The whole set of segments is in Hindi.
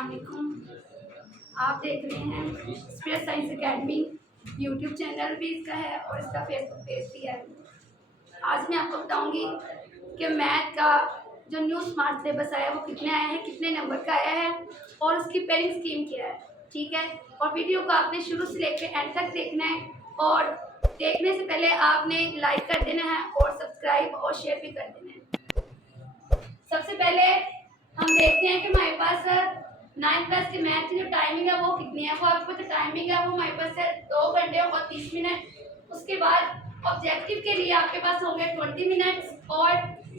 अस्सलाम वालेकुम। आप देख रहे हैं space science academy. YouTube channel भी इसका है और इसका फेसबुक पेज भी है। आज मैं आपको बताऊंगी कि मैथ का जो न्यू स्मार्ट सिलेबस आया है वो कितने आया है, कितने नंबर का आया है और उसकी पेयरिंग स्कीम क्या है। ठीक है, और वीडियो को आपने शुरू से लेकर एंड तक देखना है और देखने से पहले आपने लाइक कर देना है और सब्सक्राइब और शेयर भी कर देना है। सबसे पहले हम देखते हैं कि हमारे पास 9th क्लास के मैथ की जो टाइमिंग है वो कितनी है। वो आपको जो टाइमिंग है वो हमारे पास है 2 घंटे और 30 मिनट। उसके बाद ऑब्जेक्टिव के लिए आपके पास होंगे 20 मिनट्स और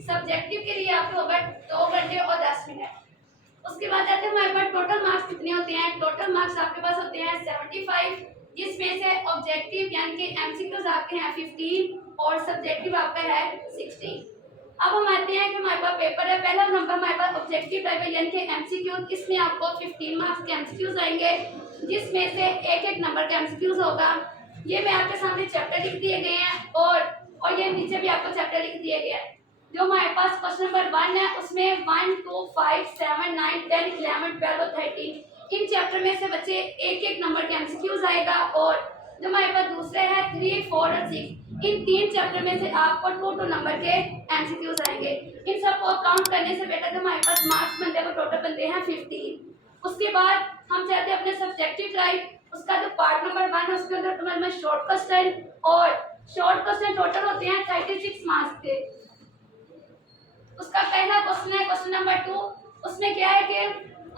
सब्जेक्टिव के लिए आपको होगा 2 घंटे और 10 मिनट। उसके बाद आते हैं हमारे पास टोटल मार्क्स कितने होते हैं। टोटल मार्क्स आपके पास होते हैं 75, जिसमें से ऑब्जेक्टिव यानी कि एमसीक्यूज आपके हैं 15 और सब्जेक्टिव आपका है 16। अब हम आते हैं कि हमारे पास पेपर है। पहला नंबर हमारे पास ऑब्जेक्टिव टाइप है यानी कि एमसीक्यूज। इसमें आपको 15 मार्क्स के एमसीक्यूज आएंगे, जिसमें से एक नंबर का एमसीक्यूज होगा। ये मैं आपके सामने चैप्टर लिख दिए गए हैं और ये नीचे भी आपको चैप्टर लिख दिए गए हैं। जो हमारे पास क्वेश्चन नंबर 1 है उसमें 1, 2, 5, 7, 9, 10, 11, 12 और 13 इन चैप्टर में से बच्चे एक नंबर के एमसीक्यूज आएगा। और जो हमारे पास दूसरे है 3, 4 और 6 इन 3 चैप्टर में से आपको 2 नंबर के एमसीक्यूज आएंगे। इन सबको काउंट करने से बेटा जो हमारे पास मार्क्स बनते हैं वो टोटल बनते हैं 15। उसके बाद हम चाहते हैं अपने सब्जेक्टिव राइट, उसका जो पार्ट नंबर 1 है उसके अंदर तुम्हारे में शॉर्ट क्वेश्चन और शॉर्ट क्वेश्चन टोटल होते हैं 36 मार्क्स के। उसका पहला क्वेश्चन है क्वेश्चन नंबर 2। उसमें क्या है कि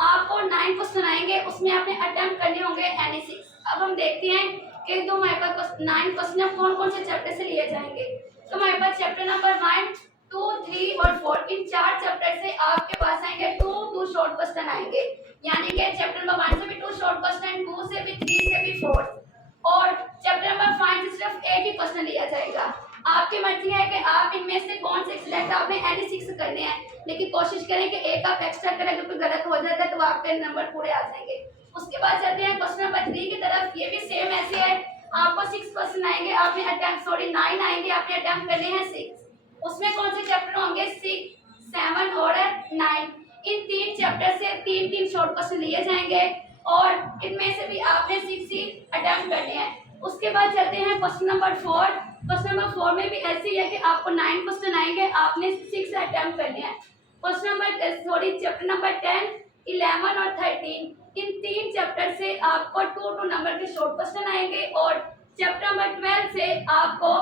आपको 9 क्वेश्चन आएंगे, उसमें आपने अटेम्प्ट करने होंगे एनी 6। अब हम देखते हैं कि जो हमारे पास 9 क्वेश्चन कौन कौन से चैप्टर से लिए जाएंगे। तो हमारे पास चैप्टर नंबर 1, 2, 3 और 4 इन 4 चैप्टर से आपके पास आएंगे 2 शॉर्ट क्वेश्चन आएंगे। यानी कि चैप्टर नंबर 1 से भी 2 शॉर्ट क्वेश्चन, 2 से भी, 3 से भी 4 और चैप्टर नंबर 5 से सिर्फ एक ही क्वेश्चन लिया जाएगा। आपकी मर्जी है कि आप इनमें से कौन से सिलेक्ट आपने एनी 6 करने हैं, लेकिन कोशिश करें कि एक आप एक्स्ट्रा करें। अगर कोई गलत हो जाता है तो आपके नंबर पूरे आ जाएंगे। उसके बाद चलते हैं क्वेश्चन नंबर 3 की तरफ। ये भी सेम ऐसे है, आपको 6 क्वेश्चन आएंगे, आपने अटेम्प्ट 9 आएंगे, आपने अटेम्प्ट करने हैं 6। उसमें कौन से चैप्टर होंगे 6, 7 और 9। इन 3 चैप्टर से 3 शॉर्ट क्वेश्चन लिए जाएंगे और इनमें से भी आपने 6 ही अटेम्प्ट करने हैं। उसके बाद चलते हैं क्वेश्चन नंबर 4। क्वेश्चन नंबर 4 में भी ऐसे ही है कि आपको 9 क्वेश्चन आएंगे, आपने 6 अटेम्प्ट करने हैं। चैप्टर नंबर 10, 11 और 13 इन 3 चैप्टर से आपको 2 नंबर के शॉर्ट क्वेश्चन आएंगे और चैप्टर नंबर 12 से आपको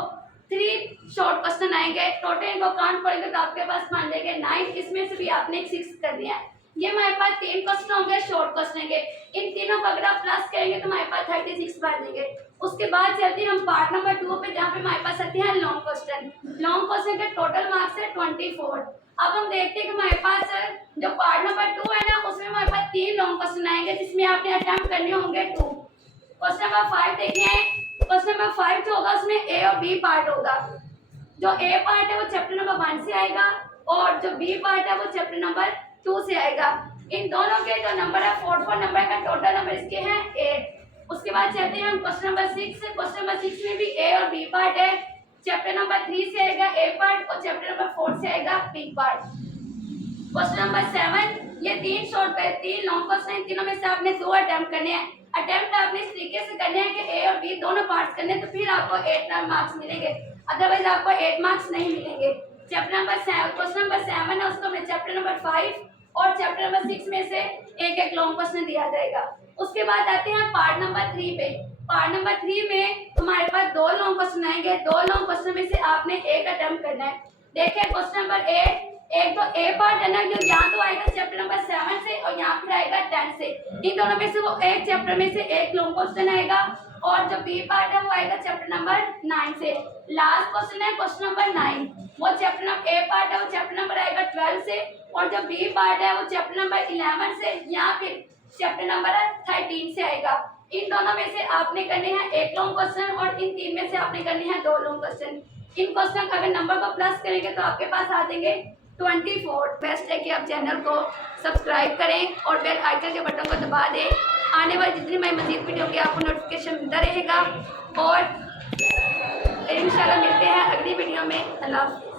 3 शॉर्ट क्वेश्चन आएंगे। टोटल इनको काउंट करेंगे तो आपके पास मान लेंगे 9, इसमें से भी आपने 6 कर दिया है। ये हमारे पास 3 क्वेश्चन होंगे शॉर्ट क्वेश्चन के। इन तीनों को अगर आप प्लस करेंगे तो हमारे पास 36 बन जाएंगे। उसके बाद चलते हैं हम पार्ट नंबर 2 पे, जहाँ पे हमारे पास आते हैं लॉन्ग क्वेश्चन। लॉन्ग क्वेश्चन के टोटल मार्क्स है 24। अब हम देखते हैं कि हमारे पास जो पार्ट नंबर 2 है ना उसमें हमारे पास 3 लॉन्ग क्वेश्चन आएंगे, जिसमें आपने अटेम्प्ट करने होंगे 2। क्वेश्चन नंबर 5 देखिए। क्वेश्चन नंबर 5 जो होगा उसमें ए और बी पार्ट होगा। जो ए पार्ट है वो चैप्टर नंबर 1 से आएगा और जो बी पार्ट है वो चैप्टर नंबर 2 से आएगा। इन दोनों के जो नंबर है 4 नंबर का टोटल नंबर इसके हैं 8। उसके बाद चलते हैं हम क्वेश्चन नंबर 6। क्वेश्चन नंबर 6 में भी ए और बी पार्ट है। चैप्टर नंबर 3 से आएगा ए पार्ट और चैप्टर नंबर 4 से आएगा बी पार्ट। क्वेश्चन नंबर 7, ये 3 शॉर्ट है, 3 लॉन्ग क्वेश्चन, इन तीनों में से आपने 2 अटेम्प्ट करने हैं। अटेम्प्ट आपने इस तरीके से करने हैं कि ए और बी दोनों पार्ट्स करने हैं, तो फिर आपको 8 मार्क्स मिलेंगे, अदरवाइज आपको 8 मार्क्स नहीं मिलेंगे। चैप्टर नंबर 7 क्वेश्चन नंबर 7 है उसको मैं चैप्टर नंबर 5 और चैप्टर नंबर 6 में से एक लॉन्ग क्वेश्चन दिया जाएगा। उसके बाद आते हैं पार्ट नंबर 3 पे। पार्ट नंबर 3 में हमारे पास 2 लॉन्ग क्वेश्चन आएंगे। 2 लॉन्ग क्वेश्चन में से आपने एक अटेम्प्ट करना है। देखिए क्वेश्चन नंबर 8, एक तो ए पार्ट है ना, जो यहाँ तो आएगा चैप्टर नंबर 7 से और यहाँ फिर आएगा 10 से। इन दोनों में से वो एक चैप्टर में से एक लॉन्ग क्वेश्चन आएगा और जो बी पार्ट है वो आएगा चैप्टर नंबर 9 से। लास्ट क्वेश्चन है क्वेश्चन नंबर 9, वो चैप्टर नंबर ए पार्ट है वो चैप्टर नंबर आएगा 12 से और जो बी पार्ट है वो चैप्टर नंबर 11 से या फिर चैप्टर नंबर 13 से आएगा। इन दोनों में से आपने करने हैं एक लॉन्ग क्वेश्चन और इन 3 में से आपने करने हैं 2 लॉन्ग क्वेश्चन। इन क्वेश्चन का अगर नंबर को प्लस करेंगे तो आपके पास आ जाएंगे 24। बेस्ट है कि आप चैनल को सब्सक्राइब करें और बेल आइकन के बटन को दबा दें। आने वाली जितनी मैं मजीद वीडियो की आपको नोटिफिकेशन मिलता रहेगा और इंशाल्लाह मिलते हैं अगली वीडियो में। अल्लाह।